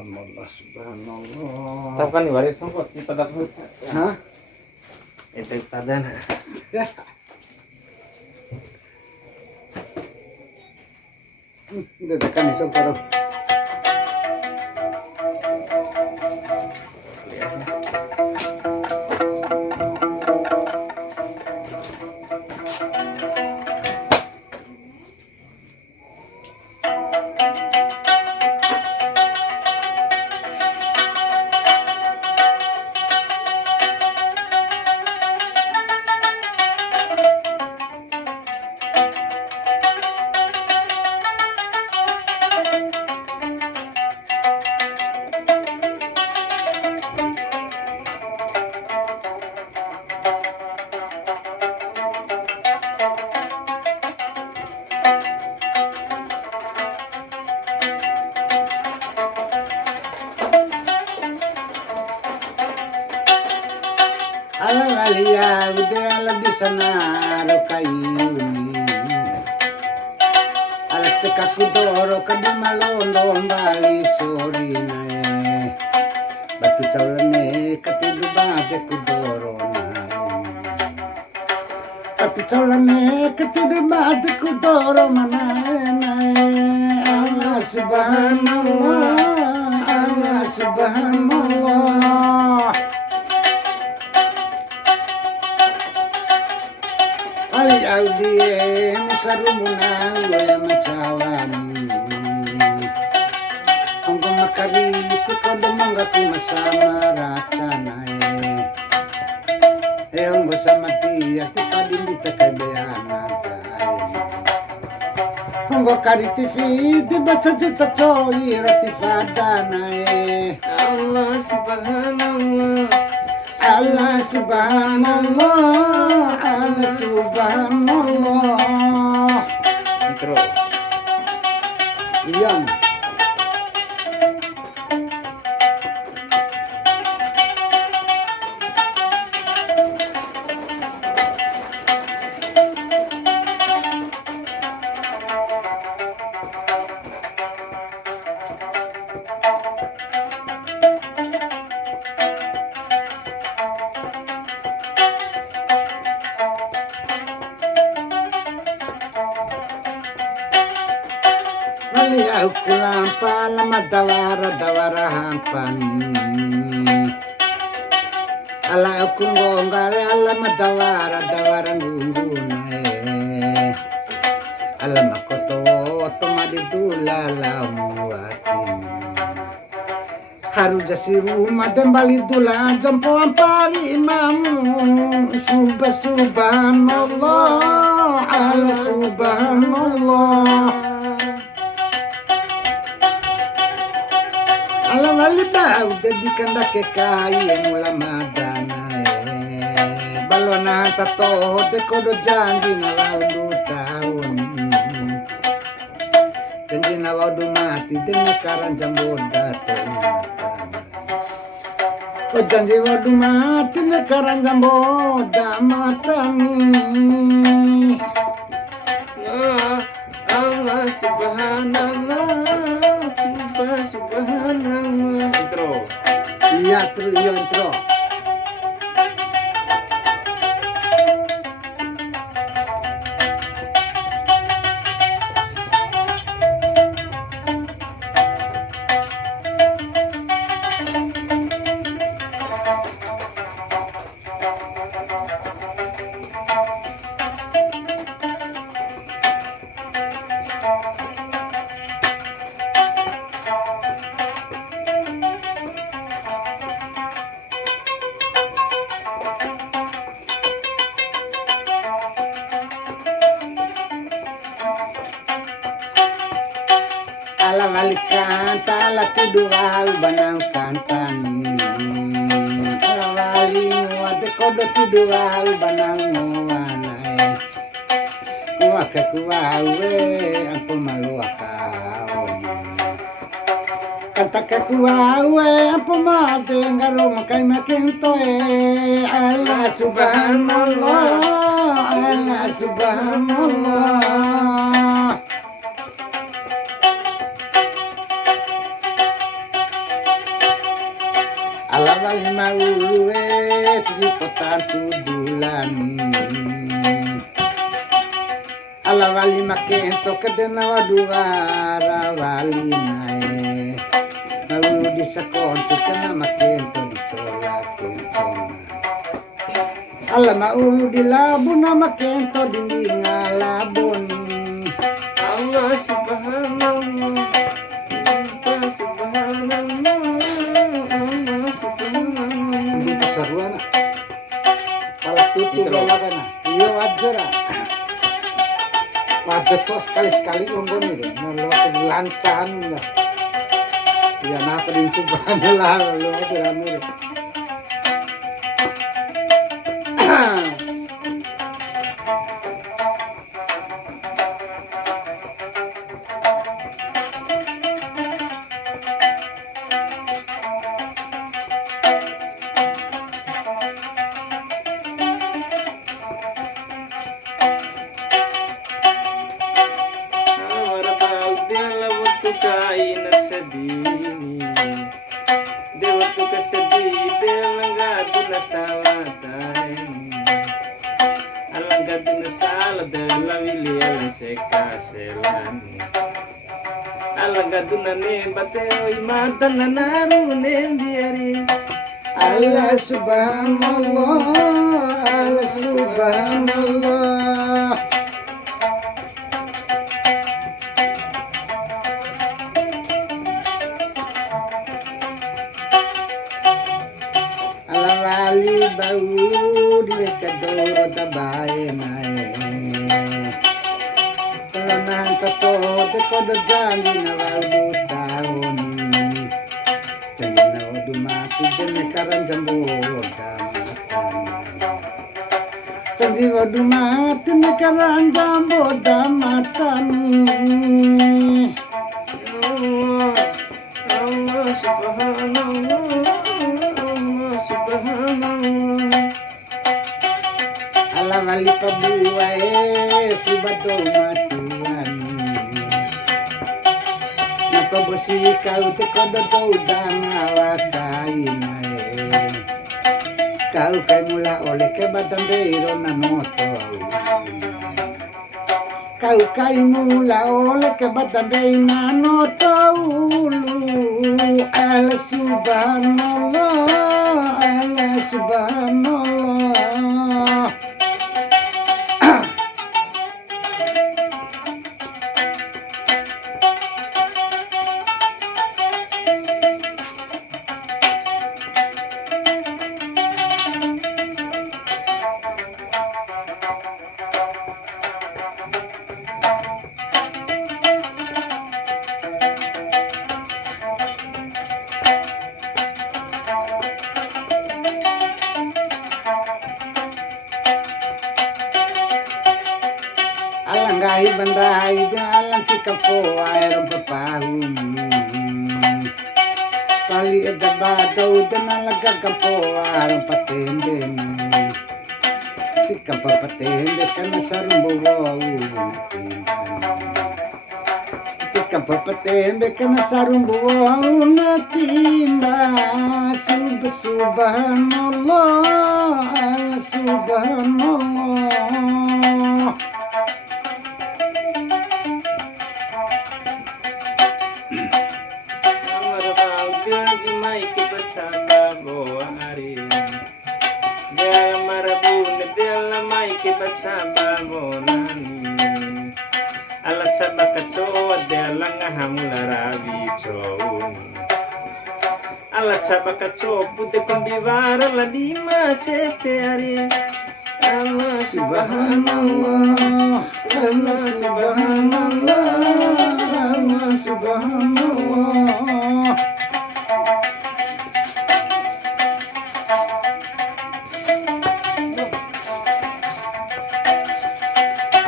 Alhamdulillah subhanallah. Tahu kan ibarat songkot di pada perut. Hah? Itu padan. Hindi tekan isang paro. Alia vidya di sana rokayuni alas teka kudoro kadimalondong bali sori nae batu cawlane katidu bade kudoro nae batu cawlane katidu bade kudoro manae nae Allah subhanallah Allah subhanallah Ali audie sarumunang loya macawani Anggo makari kodo manggaku masamaratan ae anggo samati ati padindi tekabeana anggo kari TV dibaca juta coy roti fadanae Allah subhanallah. Allah subhanallah Allah subhanallah Intro. Iyan Maliau kulampa lama dawara hampan Ala kunggongale alama dawara ngunggunae Alama koto tomadidula lamuatin Haru jasi rumah dan bali dula jampo ampari imamu Subhanallah ala subhanallah Alam alita udah dikanda kekai mula madana balona tato de kodo janji na laudu tahun janji na laudu mati de nekaran jambo dato oh janji laudu mati nekaran jambo damatani Allah subhanallah. Subhanallah. Intro. Iya terus iya intro Ala walikan tala tidua banang kantan Ala wali muade kodo tidua banang muanae Kuaka kuawe ampo maluakau Kantaka kuawe ampo made ngaro makai makintoe Allah subhanallah Allah subhanallah Alawali mauluwe di kotaan tudulan. Alawali makento kadena waduara wali nae. Maulu di sakonto kena makento di cola kento. Ala maulu di labun na makento di ngalabon. Allah subhanallah, Allah subhanallah, Allah subhanallah. Hindi pasaruan na. Pala tutulala ka na. Iyo wajara. Wajar to sekali-sekali umbon itu. Nolok lantahan lah. Ya napa din subhanallah lo bilang itu. Allah subhanallah, Allah subhanallah. Allah wali bau di kadoro tabae nae. Pernah tato de kodo janji na walu tahun. Janji na wadu mati jene karan jambu Janji wadu mati ne karan jambu damatani. Allah subhanallah, Allah subhanallah. Ala wali pabuae si bado matuan. Napabosi kau te kodo tau dana wakai nae. Kau kai mula oleh ke batang beiro na noto. Kau kai mula oleh ke batang beiro na noto ulu. Ala subhanallah, ala subhanallah. Alanggahi bandai dalam kikapo air berpahun. Kali ada badau dan alaga kapo air patenden. Tika papatembe kana sarumbo wau. Tika papatembe kana sarumbo wau natimba. Subhanallah, subhanallah. Alat sabaka coa delang hamularabi couni. Alat sabaka coa pute kumbivara la dima cepeari. Allah Subhanallah, Allah subhanallah, Allah subhanallah.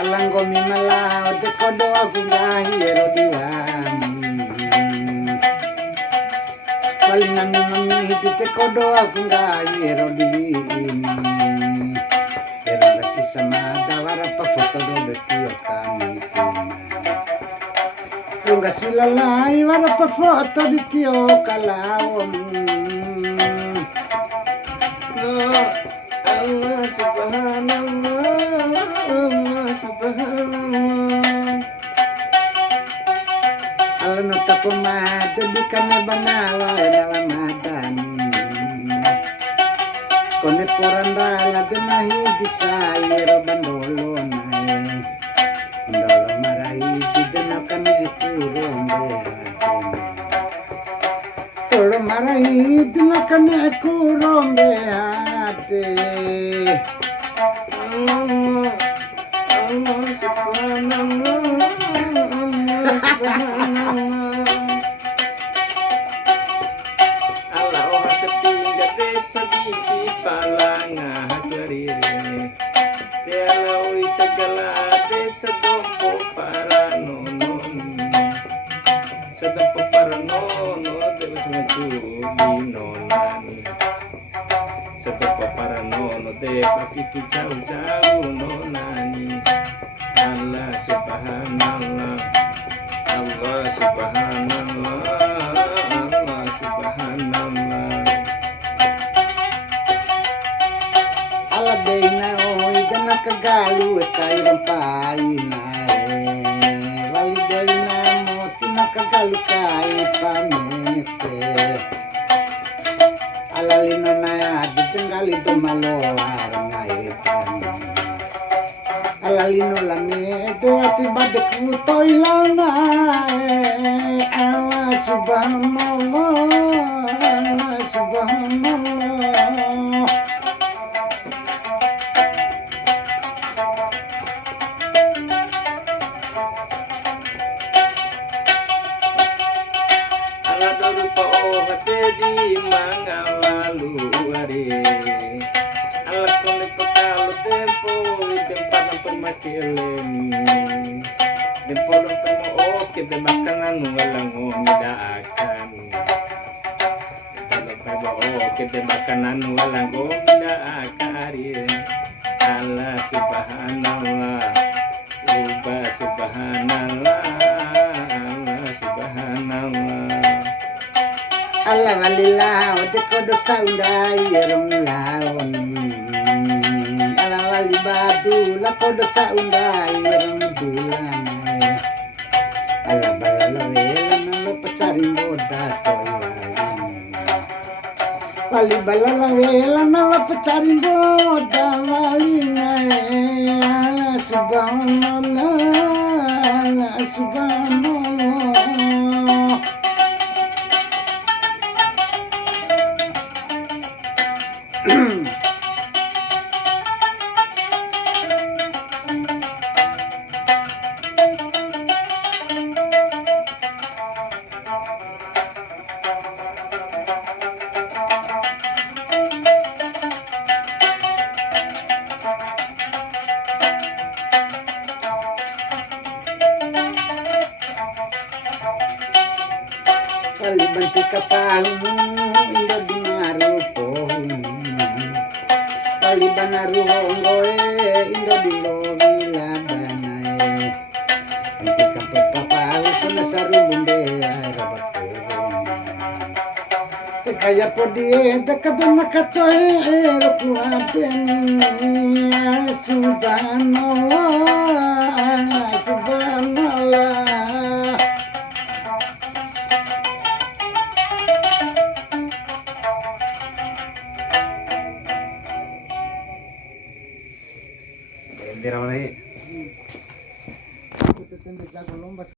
Alanggo mi malao de kodo aku ngahiro diwani. Palina mi mami de kodo aku ngahiro diwani. Era si samada warapa foto do betio kami tina. Tunga silalai warapa foto di tio kalawom. Allah subhanallah, Allah subhanallah. Allah nota pemada di kana banawa na Ramadan. Kone porandala benahi disairo bandolo nae. Bandolo marahi didena kane kurong beate. Tolo marahi didena kane kurong beate. Allah, Allah subhanallah, Allah subhanallah. Allah oha setingga desa biji palanga hakarire. Tiala ui segala desa dompo para nonon. Sedempo para nono dewa curi nonani. Sedempo para nono dewa itu jauh-jauh nonani. Allah subhanallah, Allah subhanallah, Allah subhanallah. Ala beina oi dana kagalu kai rampai nae. Wali beina moti na kagalu kai pamete. Ala lino na adi tenggali do malo arangai tani. Ala lino la me do ati bade kutoi lana. Allah subhanallah, Allah subhanallah. Allah dorupa ohate di mangalalu are. Allah kone pekalo tempo tempat permakileni. Tempo temo oke de makanan walang omidaakan. Tempo temo oke de makanan walang omidaakan. Allah subhanallah, subhanallah, Allah subhanallah. Allah walillah de kodo saundai rong laon. Allah walibadu la kodo saundai rong bulan. Allah balalawe nalo pacari moda toilan. Wali balalawe nalo pacari moda walingai. Allah subhanallah, Allah subhanallah. Kalibanti kapahu indo dimarupo. Kalibanaru hongoe indo dilowi labanae. Anti kapapahu kuna sarubunde arabate. Kaya podie dekadona kacoe erokuateni. Subhanallah, subhanallah. Bendera mana? Kita tembak jago lomba.